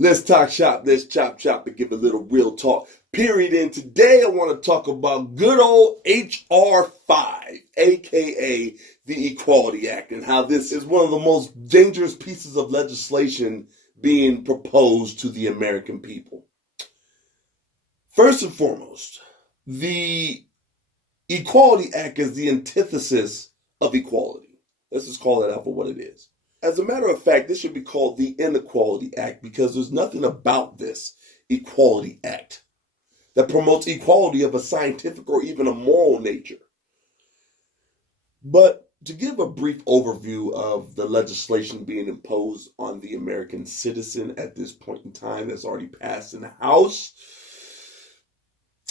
Let's talk shop, let's chop chop and give a little real talk. Period. And today I want to talk about good old HR5, aka the Equality Act, and how this is one of the most dangerous pieces of legislation being proposed to the American people. First and foremost, the Equality Act is the antithesis of equality. Let's just call it out for what it is. As a matter of fact, this should be called the Inequality Act because there's nothing about this Equality Act that promotes equality of a scientific or even a moral nature. But to give a brief overview of the legislation being imposed on the American citizen at this point in time that's already passed in the House,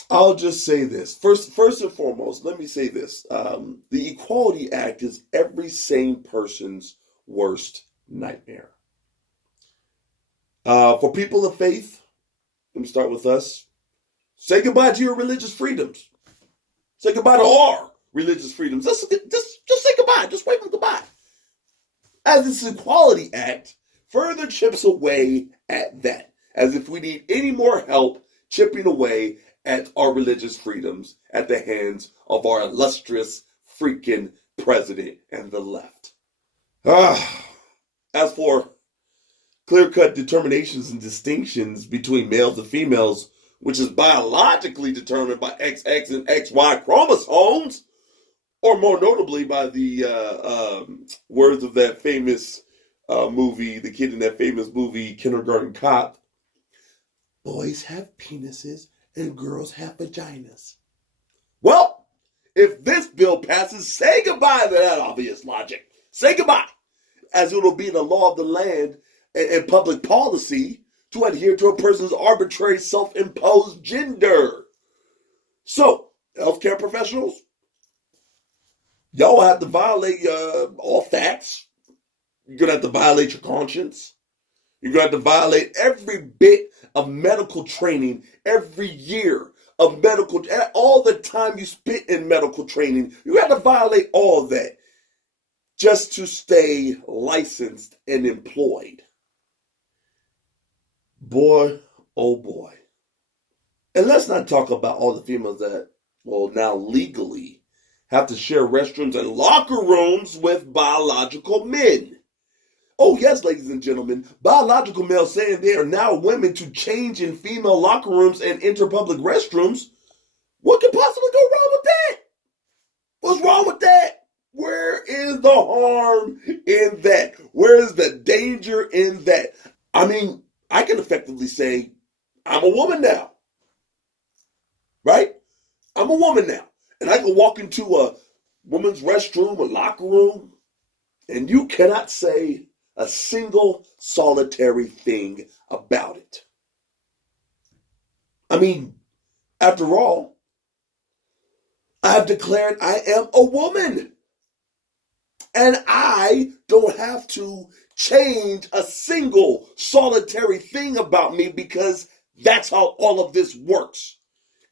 I'll just say this. First and foremost, let me say this. The Equality Act is every sane person's worst nightmare. For people of faith, let me start with us. Say goodbye to your religious freedoms. Say goodbye to our religious freedoms. Just say goodbye. Just wave them goodbye. As this Equality Act further chips away at that. As if we need any more help chipping away at our religious freedoms at the hands of our illustrious freaking president and the left. As for clear-cut determinations and distinctions between males and females, which is biologically determined by XX and XY chromosomes, or more notably by the words of that famous movie, the kid in that famous movie, Kindergarten Cop, boys have penises and girls have vaginas. Well, if this bill passes, say goodbye to that obvious logic. Say goodbye, as it will be the law of the land and public policy to adhere to a person's arbitrary self-imposed gender. So, healthcare professionals, y'all have to violate all facts. You're going to have to violate your conscience. You're going to have to violate every bit of medical training, every year of medical, all the time you spent in medical training. You have to violate all of that just to stay licensed and employed. Boy, oh boy. And let's not talk about all the females that will now legally have to share restrooms and locker rooms with biological men. Oh yes, ladies and gentlemen, biological males saying they are now women to change in female locker rooms and enter public restrooms. What could possibly go wrong with that? What's wrong with that? Where is the harm in that? Where is the danger in that? I mean, I can effectively say, I'm a woman now. Right? I'm a woman now. And I can walk into a woman's restroom, a locker room, and you cannot say a single solitary thing about it. I mean, after all, I have declared I am a woman. And I don't have to change a single solitary thing about me because that's how all of this works.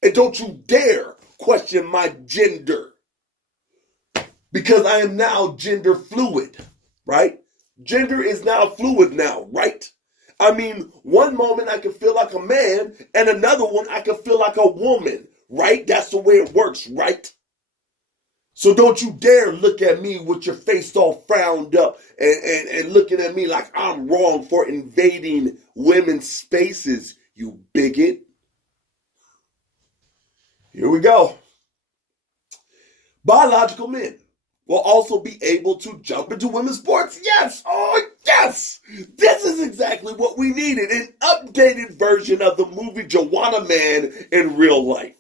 And don't you dare question my gender. Because I am now gender fluid, right? Gender is now fluid now, right? I mean, one moment I can feel like a man and another one I can feel like a woman, right? That's the way it works, right? So don't you dare look at me with your face all frowned up and looking at me like I'm wrong for invading women's spaces, you bigot. Here we go. Biological men will also be able to jump into women's sports. Yes! Oh, yes! This is exactly what we needed. An updated version of the movie Joanna Man in real life.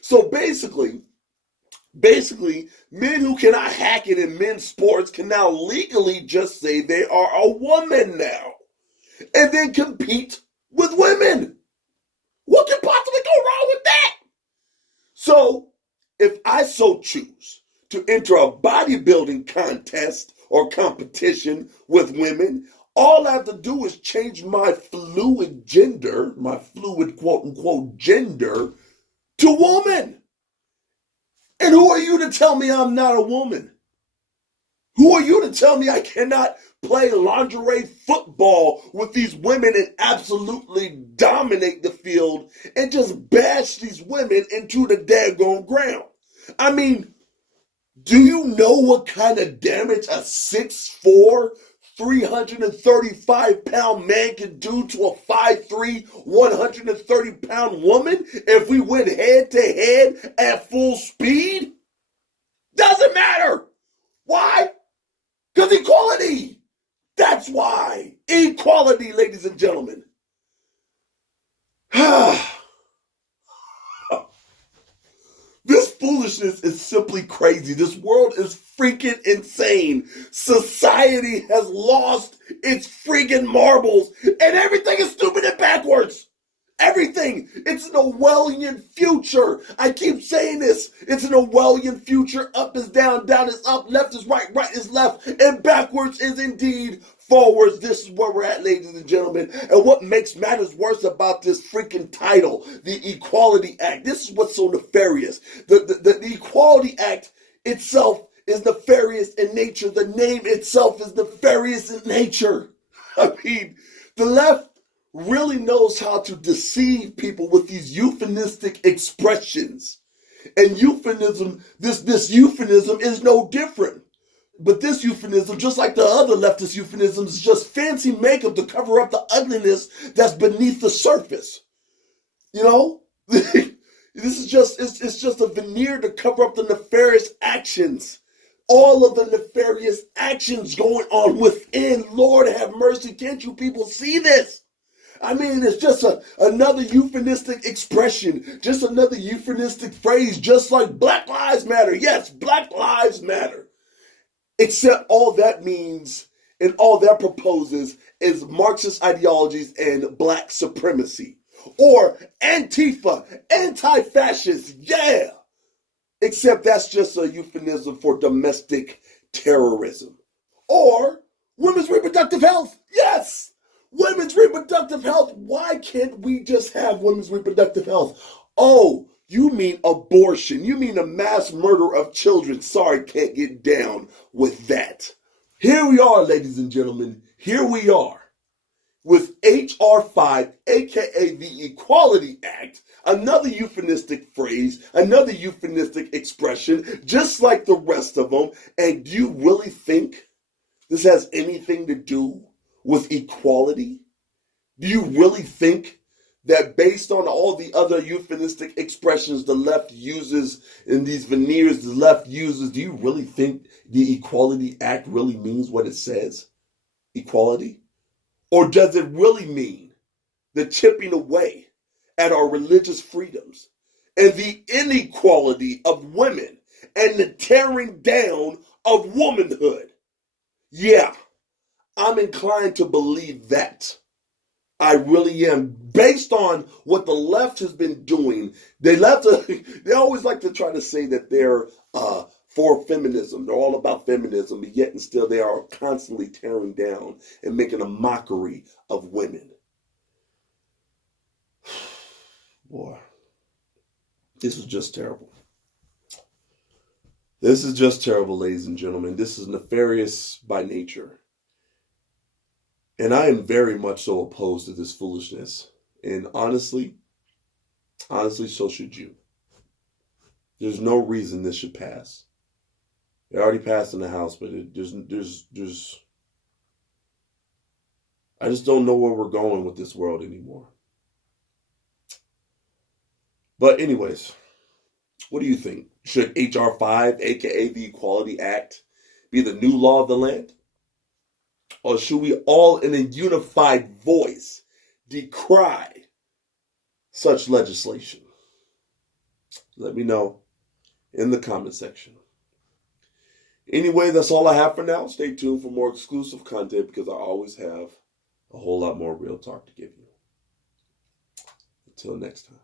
So basically, men who cannot hack it in men's sports can now legally just say they are a woman now. And then compete with women. What could possibly go wrong with that? So, if I so choose to enter a bodybuilding contest or competition with women, all I have to do is change my fluid gender, my fluid quote-unquote gender, to woman. And who are you to tell me I'm not a woman? Who are you to tell me I cannot play lingerie football with these women and absolutely dominate the field and just bash these women into the daggone ground? I mean, do you know what kind of damage a 6'4", 335-pound man can do to a 5'3", 130-pound woman if we went head to head at full speed? Doesn't matter. Why? Because equality. That's why. Equality, ladies and gentlemen. This foolishness is simply crazy. This world is freaking insane. Society has lost its freaking marbles, and everything is stupid and backwards. Everything. It's an Orwellian future. I keep saying this. It's an Orwellian future. Up is down, down is up, left is right, right is left, and backwards is indeed forwards. This is where we're at, ladies and gentlemen. And what makes matters worse about this freaking title, the Equality Act, this is what's so nefarious. The Equality Act itself is nefarious in nature. The name itself is nefarious in nature. I mean, the left really knows how to deceive people with these euphemistic expressions. And euphemism, this euphemism is no different. But this euphemism, just like the other leftist euphemisms, is just fancy makeup to cover up the ugliness that's beneath the surface. You know? This is just, it's just a veneer to cover up the nefarious actions. All of the nefarious actions going on within. Lord have mercy, can't you people see this? I mean, it's just another euphemistic expression, just another euphemistic phrase, just like Black Lives Matter. Yes, Black Lives Matter. Except all that means and all that proposes is Marxist ideologies and black supremacy. Or Antifa, anti-fascist, yeah. Except that's just a euphemism for domestic terrorism. Or women's reproductive health, yes. Women's reproductive health. Why can't we just have women's reproductive health? Oh, you mean abortion. You mean a mass murder of children. Sorry, can't get down with that. Here we are, ladies and gentlemen. Here we are with HR5, aka the Equality Act, another euphemistic phrase, another euphemistic expression, just like the rest of them. And do you really think this has anything to do with equality? Do you really think that based on all the other euphemistic expressions the left uses in these veneers the left uses, do you really think the Equality Act really means what it says? Equality? Or does it really mean the chipping away at our religious freedoms and the inequality of women and the tearing down of womanhood? Yeah. I'm inclined to believe that. I really am. Based on what the left has been doing, they always like to try to say that they're for feminism. They're all about feminism, but yet and still they are constantly tearing down and making a mockery of women. Boy, this is just terrible. This is just terrible, ladies and gentlemen. This is nefarious by nature. And I am very much so opposed to this foolishness. And honestly, so should you. There's no reason this should pass. It already passed in the House, but I just don't know where we're going with this world anymore. But anyways, what do you think? Should HR5, aka the Equality Act, be the new law of the land? Or should we all in a unified voice decry such legislation? Let me know in the comment section. Anyway, that's all I have for now. Stay tuned for more exclusive content because I always have a whole lot more real talk to give you. Until next time.